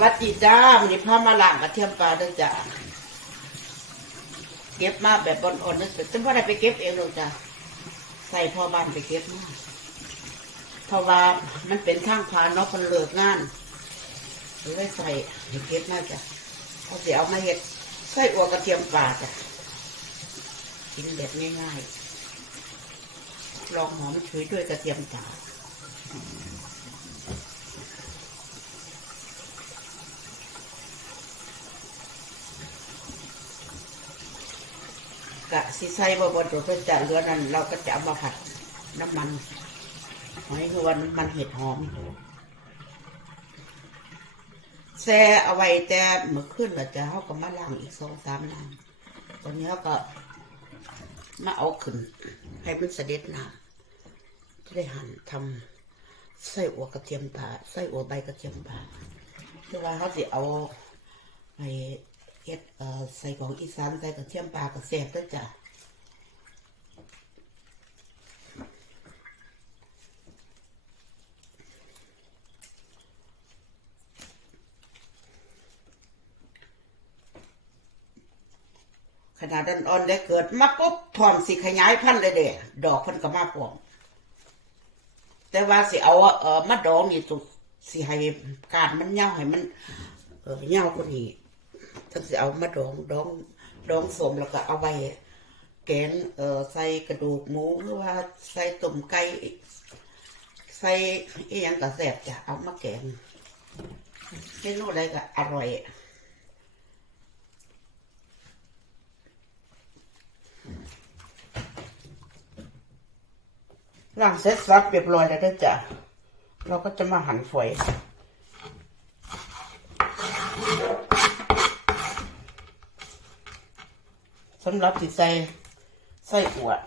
วัสดีจ้าวันนี้พามาล้างกระเทียมปลาด้วยจ้าเก็บมาแบบอ่อนๆนึกแต่ว่าได้ไปเก็บเองหรอกจ้าใส่พ่อบ้านไปเก็บมาเพราะว่ามันเป็นทางพานเนาะคนเลิกงานเลยใส่เก็บมาจ้ะเอาเดี๋ยเอามาเห็ดใส่อัวกระเทียมปลาจ้ะกินแบบง่ายๆลองหอมชุยด้วยกระเทียมปลา กะสิใส่บ่บนตัวเพื่อจะเหลือนั้น เราก็จะเอามาผัดน้ำมันหอยรวนมันเห็ดหอมแซ่เอาไว้แต่เมื่อคืนเราจะเขาก็มาล้างอีกสองสามน้ำตอนนี้เขาก็มาเอาขึ้น ให้มันเสด็จน้ำจะได้หั่นทำไส้อัวกระเทียมปลาไส้อัวใบกระเทียมปลาคือว่าเขาจะเอาไป เฮ็ดเอ่อใส่ของอีสานใส่กระเทียมปลากระแสบด้วยจ้ะขนาดอ่อนได้เกิดมาปุ๊บพร้อมสิขยายพันธุ์เลยเด้ดอกพันก็มาพร้อมแต่ว่าสิเอาเออมาดองนี่ตุสิให้การมันเหี่ยวให้มัน เออเหี่ยวกว่านี้ ท่านจะเอามาดองดองดองสมแล้วก็เอาไว้แกงเอ่อใส่กระดูกหมูหรือว่าใส่ต้มไก่ใส่อีหยังก็แซ่บจ้ะเอามาแกงเมนูอะไรก็อร่อยล้างเสร็จสับเรียบร้อยแล้วจ้ะเราก็จะมาหั่นฝอย สำหรับที่ใส่ใส่อวด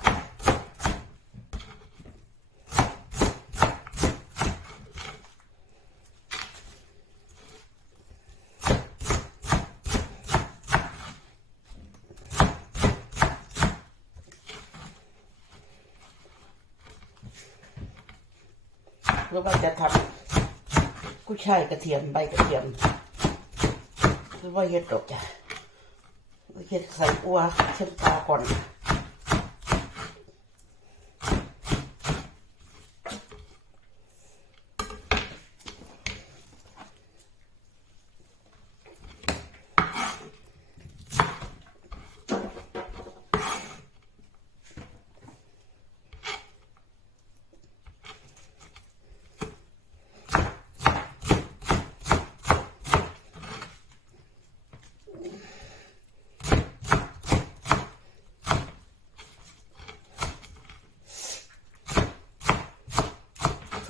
แล้วก็จะทำกุ้ยช่ายกระเทียมใบกระเทียมหรือว่าเฮ็ดดอกจ้ะ เฮ็ดใส่อัวเช่นปลาก่อน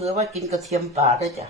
คือว่ากินกระเทียมป่าได้จ้ะ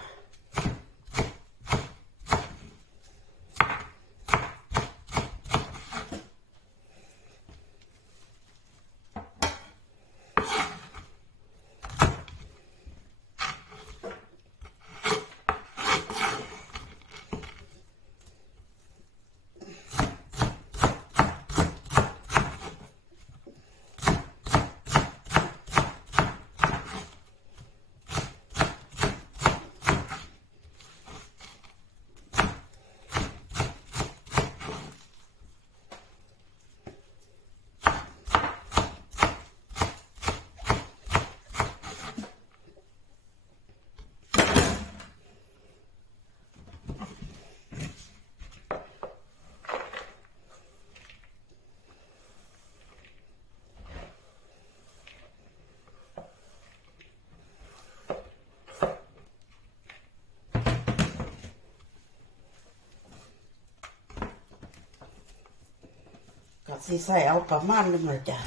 สีใส่เอาประมาณนึงเลยจ้ะ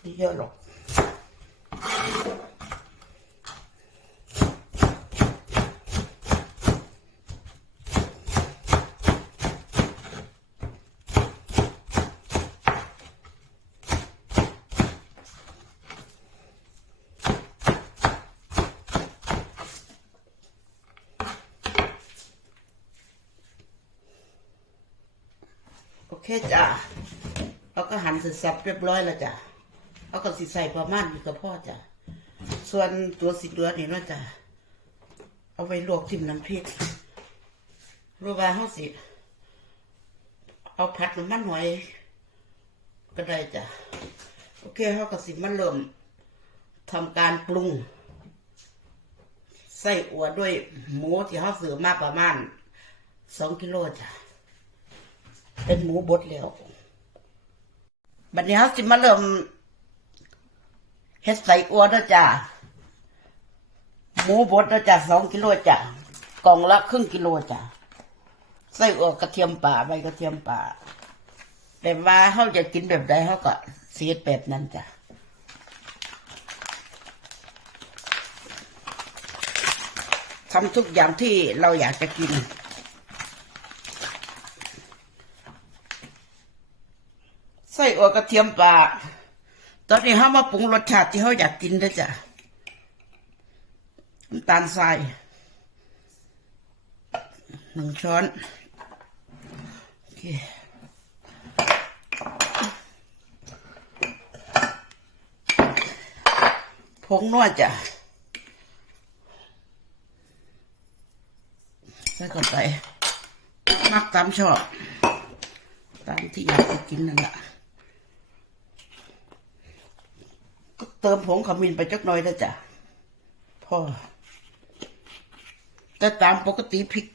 ไม่เยอะหรอกโอเคจ้ะ เราก็หั่นเสร็จสับเรียบร้อยแล้วจ้ะเราก็สิใส่ประมาณนี้ก็พอจ้ะส่วนตัวสีเหลือนี่นาะจ้ะเอาไว้ลวกจิ้มน้ำพริกรู้ว่าเขาสิ เอาผัดน้ำมันหอยก็ได้จ้ะโอเคเขาก็สิมาเริ่มทำการปรุงใส่อัวด้วยหมูที่เขาซื้อมาประมาณสองกิโลจ้ะ เป็นหมูบดแล้ว บัดนี้เขาสิมาเริ่มเฮ็ดใส่อัวแล้วจ้ะหมูบดแล้วจ้ะสองกิโลจ้ะกล่องละครึ่งกิโลจ้ะใส่อัวกระเทียมป่าใบกระเทียมป่าแต่ว่าเขาจะกินแบบใดเขาก็เสียแบบนั้นจ้ะทำทุกอย่างที่เราอยากจะกิน ใส่อวกระเทียมป่าตอนนี้เขามาปรุงรสชาติที่เขาอยากกินด้จ้ะน้ำตาลทรายหนึ่งช้อนโอเคผงนวดจ้ะใส่เข้าไปมักตามชอบตามที่อยากจะกินนั่นแหละก็ เติมผงขมิ้นไปจักหน่อยนะจ๊ะพ่อแต่ตามปกติพริก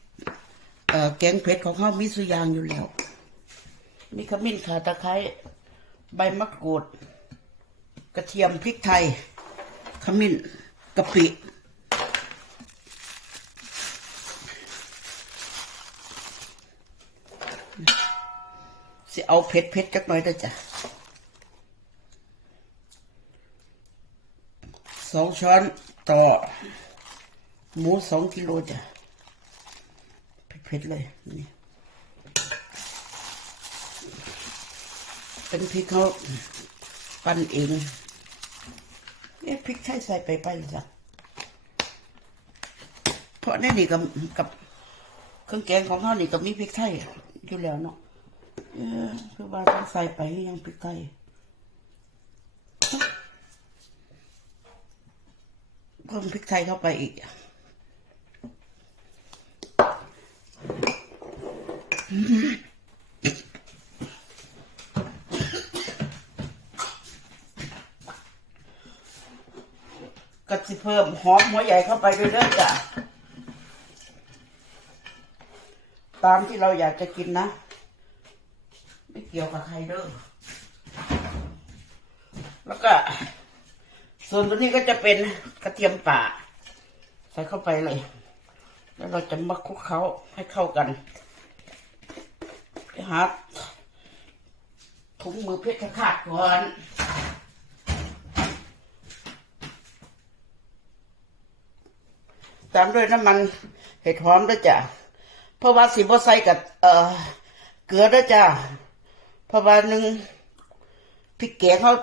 เอ่อแกงเผ็ดของเขามีสุยางอยู่แล้ว มีขมิ้นข่าตะไคร้ใบมะกรูด กระเทียมพริกไทย ขมิ้นกะปิสิเอาเผ็ดเผ็ดจักหน่อยเด้จ้ะ สองช้อนต่อ หมูสองกิโลจ้ะเผ็ดเผ็ดๆเลยนี่เป็นพริกเขาปั้นเองเอ๊ะพริกไทยใส่ไปไปเลยจ้ะเพราะในนี่กับกับเครื่องแกงของเขานี่ก็มีพริกไทยอยู่แล้วเนาะเออคือว่าต้องใส่ไปยังพริกไทย เพิ่มพริกไทยเข้าไปอีกก็สิเพิ่มหอมหัวใหญ่เข้าไปเรื่อยๆจ้ะตามที่เราอยากจะกินนะ ไม่เกี่ยวกับใครเด้อแล้วก็ ส่วนตัวนี้ก็จะเป็นกระเทียมป่า ใส่เข้าไปเลย แล้วเราจะมาคลุกเขาให้เข้ากันไปหาถุงมือเพชรขาดก่อนตามด้วยน้ำมันเห็ดหอมด้วยจ้ะเพราะว่าสีบัใส่กับเอ่อเกลือด้วยจ้ะเพราะว่าหนึ่งพริกแกงเขา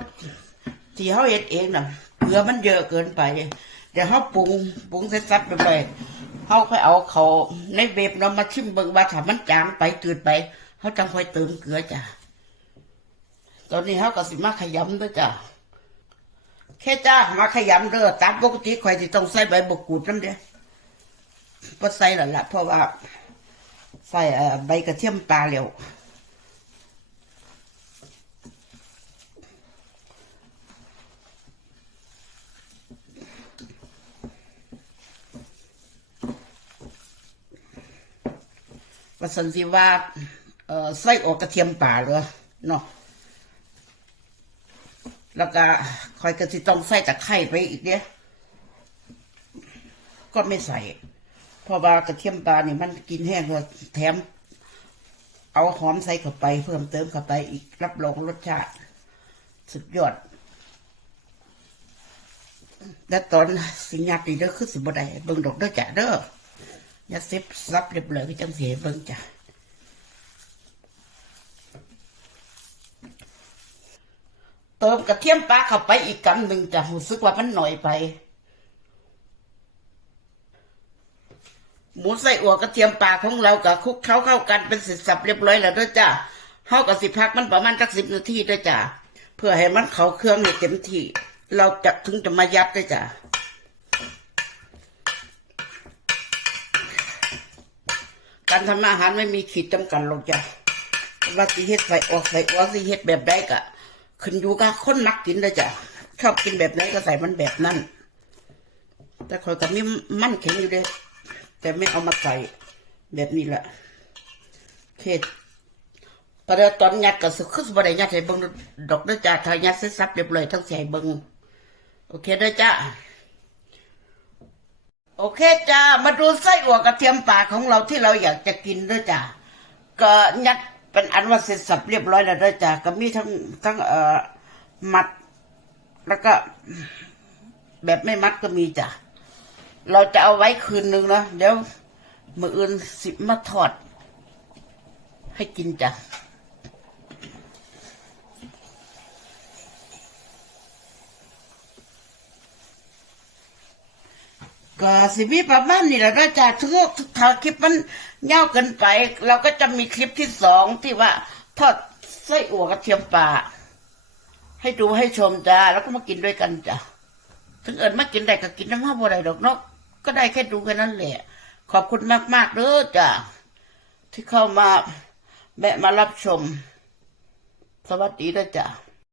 ที่เขาเฮ็ดเองน่ะ ลือมันเยอะเกินไป เดี๋ยวเขาปรุงปรุงเสร็จสับไปไปเขาค่อยเอาเขาในเว็บเรามาชิมเบิ่งว่าถ้ามันจางไปจืดไปเขาจะค่อยเติมเกลือจ้ะตอนนี้เขาก็สิมาขยำด้วยจ้ะแค่จ้ามาขยำเด้อตามปกติข่อยสิต้องใส่ใบมะกรูดน้ำเด้อก็ใส่แล้วละเพราะว่าใส่ใบกระเทียมปลาแล้ว สันสิว่าเอ่อใส่ออกกระเทียมป่าเลยเนาะแล้วก็คอยกระสิต้องใส่ตะไคร้ไปอีกเนี่ยก็ไม่ใส่เพราะว่ากระเทียมปลานี่มันกินแห้งเลยแถม เอาหอมใส่เข้าไป เพิ่มเติมเข้าไปอีกรับรองรสชาติ สุดยอดและตอนสิญญาติเด้อคือสิบ่ได้เบิ่งดอกเด้อจ้ะเด้อ อย่าเซ็บซับเรียบร้อยก็จังเสิให้เบิ่งจ้ะเติมกระเทียมปลาเข้าไปอีกกำหนึ่งจ้ะรู้สึกว่ามันหน่อยไป หมูใส่อัวกระเทียมปลาของเรากับคลุกเข้าเข้ากันเป็นเสร็จสับเรียบร้อยแล้วด้วยจ้ะเฮากับสิพักมันประมาณสักสิบนาทีด้วยจ้ะเพื่อให้มันเข้าเครื่องให้เต็มที่ เราจะถึงจะมายัดด้วยจ้ะ การทำอาหารไม่มีขีดจำกัดหรอกจ้ะว่าสิเฮ็ดใส่ออกใส่ออกสิเฮ็ดแบบใดก็ขึ้นอยู่กับคนมักกินเลยจ้ะชอบกินแบบไหนก็ใส่มันแบบนั้น แต่คอยก็มีมันเข็งอยู่เด้แต่ไม่เอามาใส่แบบนี้แหละเคประเดี๋ยวตอนยัดก็สุคือสบได้ยัดให้เบิ่งดอกเด้อจ้ะถ้ายัดเสร็จสับเรียบร้อยทั้งใส่เบิ่งโอเคเด้อจ้ะ โอเคจ้ามาดูไส้อั่วกระเทียมป่าของเราที่เราอยากจะกินด้วยจ้าก็ยัดเป็นอันว่าเสร็จสับเรียบร้อยแล้วด้วยจ้าก็มีทั้งทั้งเอ่อมัด แล้วก็ แบบไม่มัดก็มีจ้ะเราจะเอาไว้คืนนึงนะเดี๋ยวมืออื่นสิมาทอด ให้กินจ้ะ ก็สิมีประมาณนี้แหละก็จะทุกถ้าคลิปมันยาวเกินไป เราก็จะมีคลิปที่สองที่ว่าทอดไส้อั่วกระเทียมป่า ให้ดูให้ชมจ้าแล้วก็มากินด้วยกันจ้ะถึงเอิญมากินได้ก็กินน้ำห้าบัวได้ดอกเนาะก็ได้แค่ดูแค่นั้นแหละ ขอบคุณมากๆเด้อจ้ะที่เข้ามาแวะมารับชม สวัสดีด้วยจ้ะ